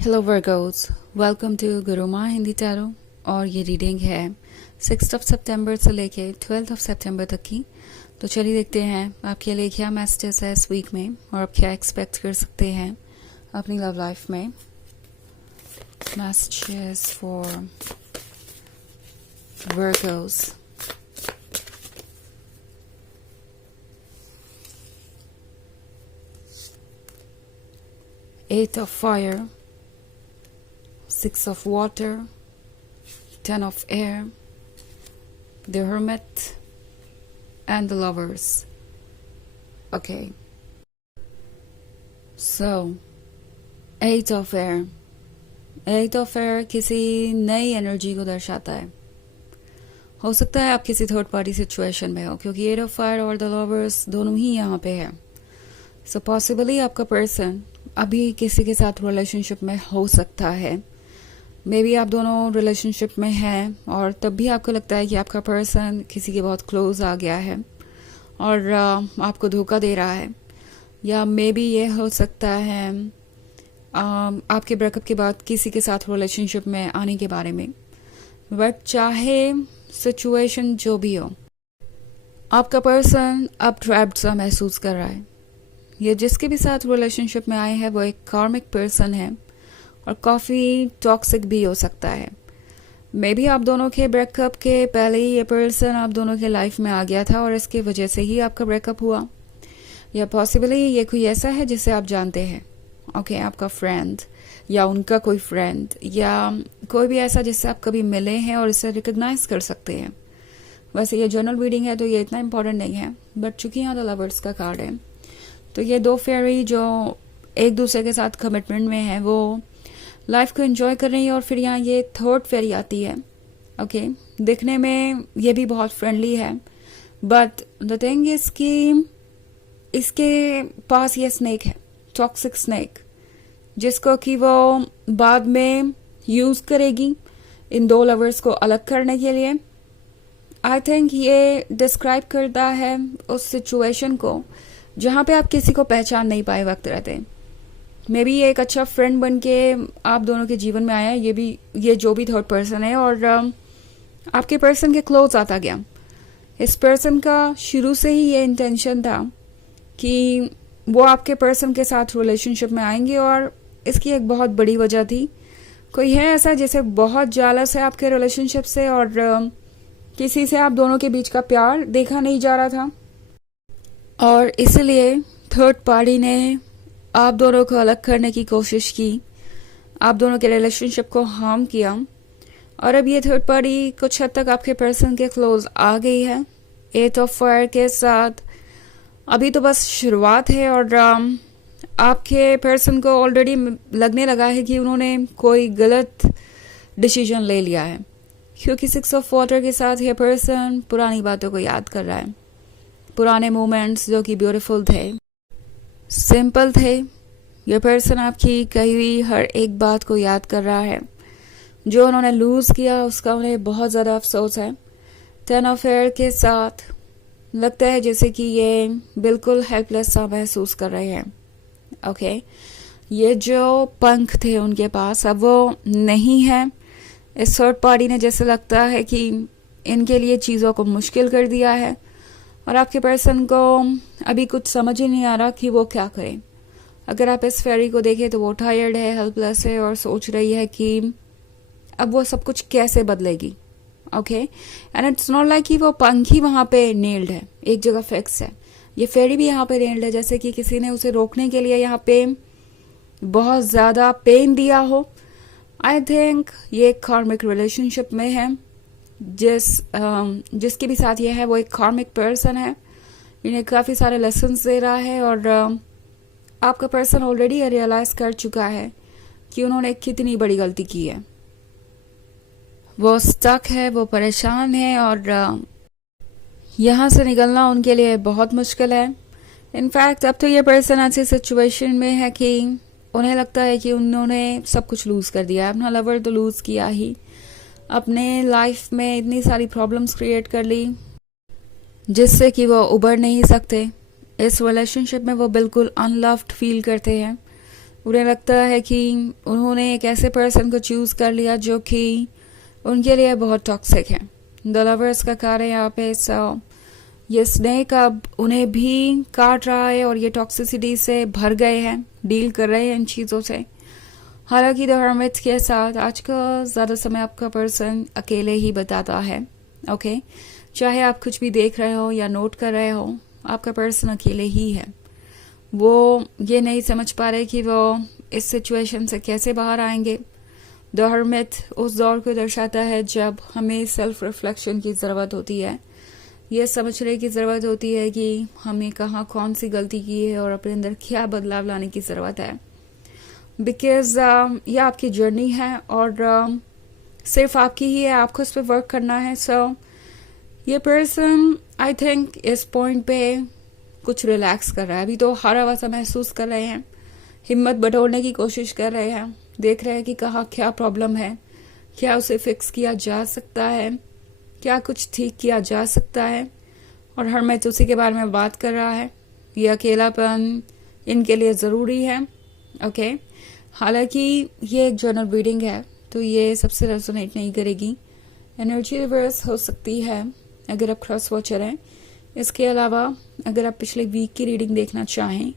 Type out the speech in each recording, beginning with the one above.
Hello Virgos, welcome to Guruma Hindi tarot. और ये reading है 6 सितंबर से लेके 12 सितंबर तक की। तो चलिए देखते हैं आपके लिए क्या मैसेजेस है इस वीक में और आप क्या एक्सपेक्ट कर सकते हैं अपनी लव लाइफ में। Messages for Virgo's. Eight of fire, 6 of water, 10 of air, the hermit, and the lovers. Okay. So, 8 of air. 8 of air किसी नई एनर्जी को दर्शाता है। हो सकता है आप किसी थर्ड पार्टी सिचुएशन में हो, क्योंकि 8 of fire और the lovers दोनों ही यहाँ पे है। So possibly आपका पर्सन अभी किसी के साथ रिलेशनशिप में हो सकता है। मे बी आप दोनों रिलेशनशिप में हैं और तब भी आपको लगता है कि आपका पर्सन किसी के बहुत क्लोज आ गया है और आपको धोखा दे रहा है। या मे बी ये हो सकता है आपके ब्रेकअप के बाद किसी के साथ रिलेशनशिप में आने के बारे में। बट चाहे सिचुएशन जो भी हो, आपका पर्सन अब ट्रैप्ड सा महसूस कर रहा है। ये जिसके भी साथ रिलेशनशिप में आए हैं वो एक कार्मिक पर्सन है और काफ़ी टॉक्सिक भी हो सकता है। मे बी आप दोनों के ब्रेकअप के पहले ही ये पर्सन आप दोनों के लाइफ में आ गया था और इसकी वजह से ही आपका ब्रेकअप हुआ। या पॉसिबली ये कोई ऐसा है जिसे आप जानते हैं। ओके, आपका फ्रेंड या उनका कोई फ्रेंड या कोई भी ऐसा जिससे आप कभी मिले हैं और इसे रिकग्नाइज कर सकते हैं। वैसे ये जनरल रीडिंग है तो ये इतना इंपॉर्टेंट नहीं है, बट चूंकि यहाँ द लवर्स का कार्ड है तो ये दो फेरी जो एक दूसरे के साथ कमिटमेंट में है वो लाइफ को एंजॉय कर रही है। और फिर यहाँ ये थर्ड फेरी आती है। ओके, दिखने में ये भी बहुत फ्रेंडली है, बट द थिंग इज कि इसके पास ये स्नेक है, टॉक्सिक स्नेक, जिसको कि वो बाद में यूज करेगी इन दो लवर्स को अलग करने के लिए। आई थिंक ये डिस्क्राइब करता है उस सिचुएशन को जहाँ पे आप किसी को पहचान नहीं पाए वक्त रहते। मे बी ये एक अच्छा फ्रेंड बन के आप दोनों के जीवन में आया, ये जो भी थर्ड पर्सन है, और आपके पर्सन के क्लोज आता गया। इस पर्सन का शुरू से ही ये इंटेंशन था कि वो आपके पर्सन के साथ रिलेशनशिप में आएंगे, और इसकी एक बहुत बड़ी वजह थी। कोई है ऐसा जैसे बहुत जालस है आपके रिलेशनशिप से और किसी से आप दोनों के बीच का प्यार देखा नहीं जा रहा था, और इसलिए थर्ड पार्टी ने आप दोनों को अलग करने की कोशिश की, आप दोनों के रिलेशनशिप को हार्म किया। और अब ये थर्ड पार्टी कुछ हद तक आपके पर्सन के क्लोज आ गई है 8 ऑफ फायर के साथ। अभी तो बस शुरुआत है और आपके पर्सन को ऑलरेडी लगने लगा है कि उन्होंने कोई गलत डिसीजन ले लिया है, क्योंकि 6 ऑफ वाटर के साथ ये पर्सन पुरानी बातों को याद कर रहा है। पुराने मोमेंट्स जो कि ब्यूटीफुल थे, सिंपल थे। ये पर्सन आपकी कही हुई हर एक बात को याद कर रहा है। जो उन्होंने लूज किया उसका उन्हें बहुत ज़्यादा अफसोस है। 10 ऑफ एयर के साथ लगता है जैसे कि ये बिल्कुल हेल्पलेस सा महसूस कर रहे हैं। ओके, ये जो पंख थे उनके पास अब वो नहीं है। इस थर्ड पार्टी ने जैसे लगता है कि इनके लिए चीज़ों को मुश्किल कर दिया है और आपके पर्सन को अभी कुछ समझ ही नहीं आ रहा कि वो क्या करें। अगर आप इस फेरी को देखें तो वो टायर्ड है, हेल्पलेस है और सोच रही है कि अब वो सब कुछ कैसे बदलेगी। Okay, and it's not like कि वो पंख ही वहां पे नेल्ड है, एक जगह फिक्स है। ये फेरी भी यहाँ पे नेल्ड है, जैसे कि किसी ने उसे रोकने के लिए यहाँ पे बहुत ज्यादा पेन दिया हो। आई थिंक ये कार्मिक रिलेशनशिप में है। जिसके भी साथ ये है वो एक कार्मिक पर्सन है, इन्हें काफी सारे लेसन्स दे रहा है और आपका पर्सन ऑलरेडी रियलाइज कर चुका है कि उन्होंने कितनी बड़ी गलती की है। वो स्टक है, वो परेशान है और यहाँ से निकलना उनके लिए बहुत मुश्किल है। इनफैक्ट अब तो ये पर्सन ऐसी सिचुएशन में है कि उन्हें लगता है कि उन्होंने सब कुछ लूज कर दिया है। अपना लवर तो लूज किया ही, अपने लाइफ में इतनी सारी प्रॉब्लम्स क्रिएट कर ली जिससे कि वो उबर नहीं सकते। इस रिलेशनशिप में वो बिल्कुल अनलव्ड फील करते हैं, उन्हें लगता है कि उन्होंने एक ऐसे पर्सन को चूज़ कर लिया जो कि उनके लिए बहुत टॉक्सिक है। द लवर्स का कार्ड है यहाँ पे। सो ये स्नेक अब उन्हें भी काट रहा है और ये टॉक्सिसिटी से भर गए हैं, डील कर रहे हैं इन चीज़ों से। हालांकि द हर्मिट के साथ आज का ज़्यादा समय आपका पर्सन अकेले ही बताता है। ओके, चाहे आप कुछ भी देख रहे हो या नोट कर रहे हो, आपका पर्सन अकेले ही है। वो ये नहीं समझ पा रहे कि वो इस सिचुएशन से कैसे बाहर आएंगे। द हर्मिट उस दौर को दर्शाता है जब हमें सेल्फ रिफ्लेक्शन की ज़रूरत होती है, ये समझने की ज़रूरत होती है कि हमें कहाँ कौन सी गलती की है और अपने अंदर क्या बदलाव लाने की ज़रूरत है। बिकॉज ये आपकी जर्नी है और सिर्फ आपकी ही है, आपको उस पर वर्क करना है। सो ये पर्सन आई थिंक इस पॉइंट पे कुछ रिलैक्स कर रहा है। अभी तो हारा हुआ सा महसूस कर रहे हैं, हिम्मत बटोरने की कोशिश कर रहे हैं, देख रहे हैं कि कहाँ क्या प्रॉब्लम है, क्या उसे फिक्स किया जा सकता है, क्या कुछ ठीक किया जा सकता है। और हर्मिट उसी के बारे में बात कर रहा है। ये अकेलापन इनके लिए ज़रूरी है। ओके, हालांकि ये एक जर्नल रीडिंग है तो ये सबसे रेजोनेट नहीं करेगी। एनर्जी रिवर्स हो सकती है अगर आप क्रॉस वॉचर हैं। इसके अलावा अगर आप पिछले वीक की रीडिंग देखना चाहें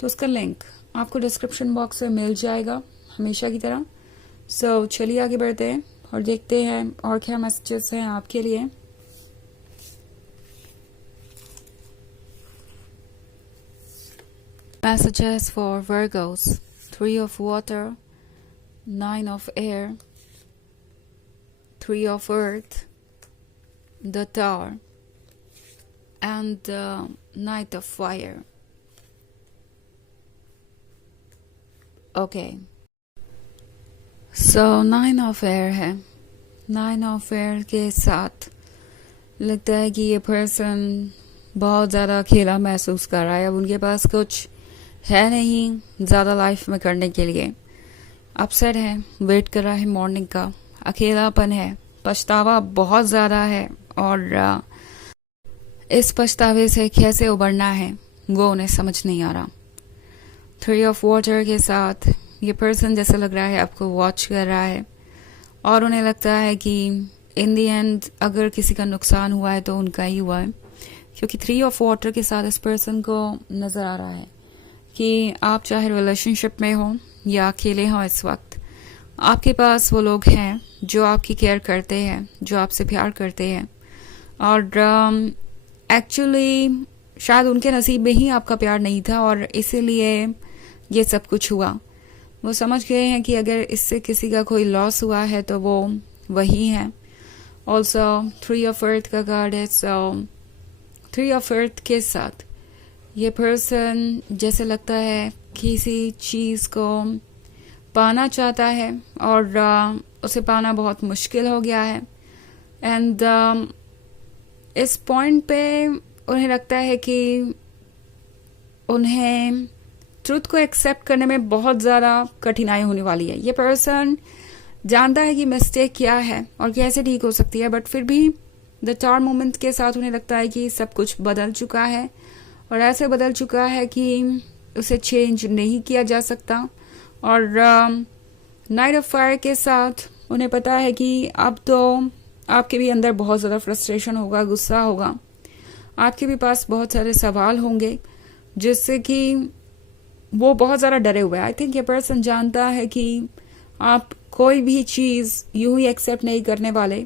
तो उसका लिंक आपको डिस्क्रिप्शन बॉक्स में मिल जाएगा हमेशा की तरह। सो चलिए आगे बढ़ते हैं और देखते हैं और क्या मैसेजेस हैं आपके लिए। Messages for Virgos: 3 of water, 9 of air, 3 of earth, the Tower, and the Knight of Fire. Okay. So 9 of air है। 9 of air के साथ लगता है कि ये पर्सन बहुत ज़्यादा अकेला महसूस कर रहा है। अब उनके पास कुछ है नहीं ज़्यादा लाइफ में करने के लिए। अपसेट है, वेट कर रहा है मॉर्निंग का, अकेलापन है, पछतावा बहुत ज़्यादा है और इस पछतावे से कैसे उबरना है वो उन्हें समझ नहीं आ रहा। 3 ऑफ वाटर के साथ ये पर्सन जैसा लग रहा है आपको वॉच कर रहा है और उन्हें लगता है कि इन दी एंड अगर किसी का नुकसान हुआ है तो उनका ही हुआ है, क्योंकि 3 ऑफ वाटर के साथ इस पर्सन को नज़र आ रहा है कि आप चाहे रिलेशनशिप में हो या अकेले हो, इस वक्त आपके पास वो लोग हैं जो आपकी केयर करते हैं, जो आपसे प्यार करते हैं और एक्चुअली शायद उनके नसीब में ही आपका प्यार नहीं था और इसीलिए ये सब कुछ हुआ। वो समझ गए हैं कि अगर इससे किसी का कोई लॉस हुआ है तो वो वही है। ऑल्सो 3 ऑफ अर्थ का कार्ड है। सो 3 ऑफ अर्थ के साथ ये पर्सन जैसे लगता है किसी चीज़ को पाना चाहता है और उसे पाना बहुत मुश्किल हो गया है एंड इस पॉइंट पे उन्हें लगता है कि उन्हें ट्रुथ को एक्सेप्ट करने में बहुत ज़्यादा कठिनाई होने वाली है। ये पर्सन जानता है कि मिस्टेक क्या है और कैसे ठीक हो सकती है, बट फिर भी द टावर मोमेंट के साथ उन्हें लगता है कि सब कुछ बदल चुका है और ऐसे बदल चुका है कि उसे चेंज नहीं किया जा सकता। और नाइट ऑफ फायर के साथ उन्हें पता है कि अब तो आपके भी अंदर बहुत ज़्यादा फ्रस्ट्रेशन होगा, गुस्सा होगा, आपके भी पास बहुत सारे सवाल होंगे जिससे कि वो बहुत ज़्यादा डरे हुए हैं। आई थिंक ये पर्सन जानता है कि आप कोई भी चीज़ यूं ही एक्सेप्ट नहीं करने वाले।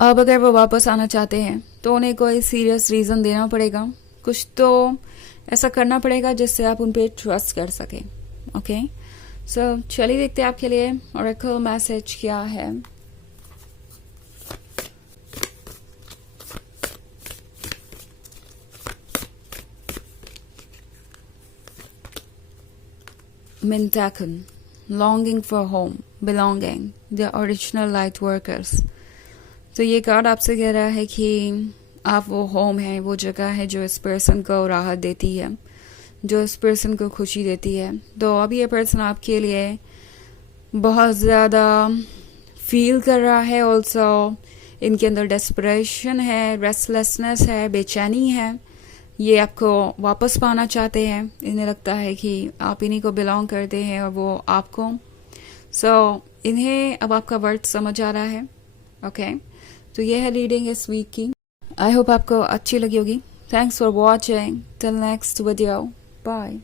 अब अगर वो वापस आना चाहते हैं तो उन्हें कोई सीरियस रीज़न देना पड़ेगा, कुछ तो ऐसा करना पड़ेगा जिससे आप उन पर ट्रस्ट कर सकें। ओके, सो चलिए देखते हैं आपके लिए ऑरेकल मैसेज क्या है। Mintakun, longing for home, belonging, the original light workers। तो ये कार्ड आपसे कह रहा है कि आप वो होम है, वो जगह है जो इस पर्सन को राहत देती है, जो इस पर्सन को खुशी देती है। तो अब ये पर्सन आपके लिए बहुत ज़्यादा फील कर रहा है। ऑल्सो इनके अंदर डेस्परेशन है, रेस्टलेसनेस है, बेचैनी है, ये आपको वापस पाना चाहते हैं, इन्हें लगता है कि आप इन्हीं को बिलोंग करते हैं और वो आपको। सो इन्हें अब आपका वर्ड समझ आ रहा है। ओके, तो ये है रीडिंग इस वीक की। आई होप आपको अच्छी लगी होगी। Thanks for watching, till next video, bye.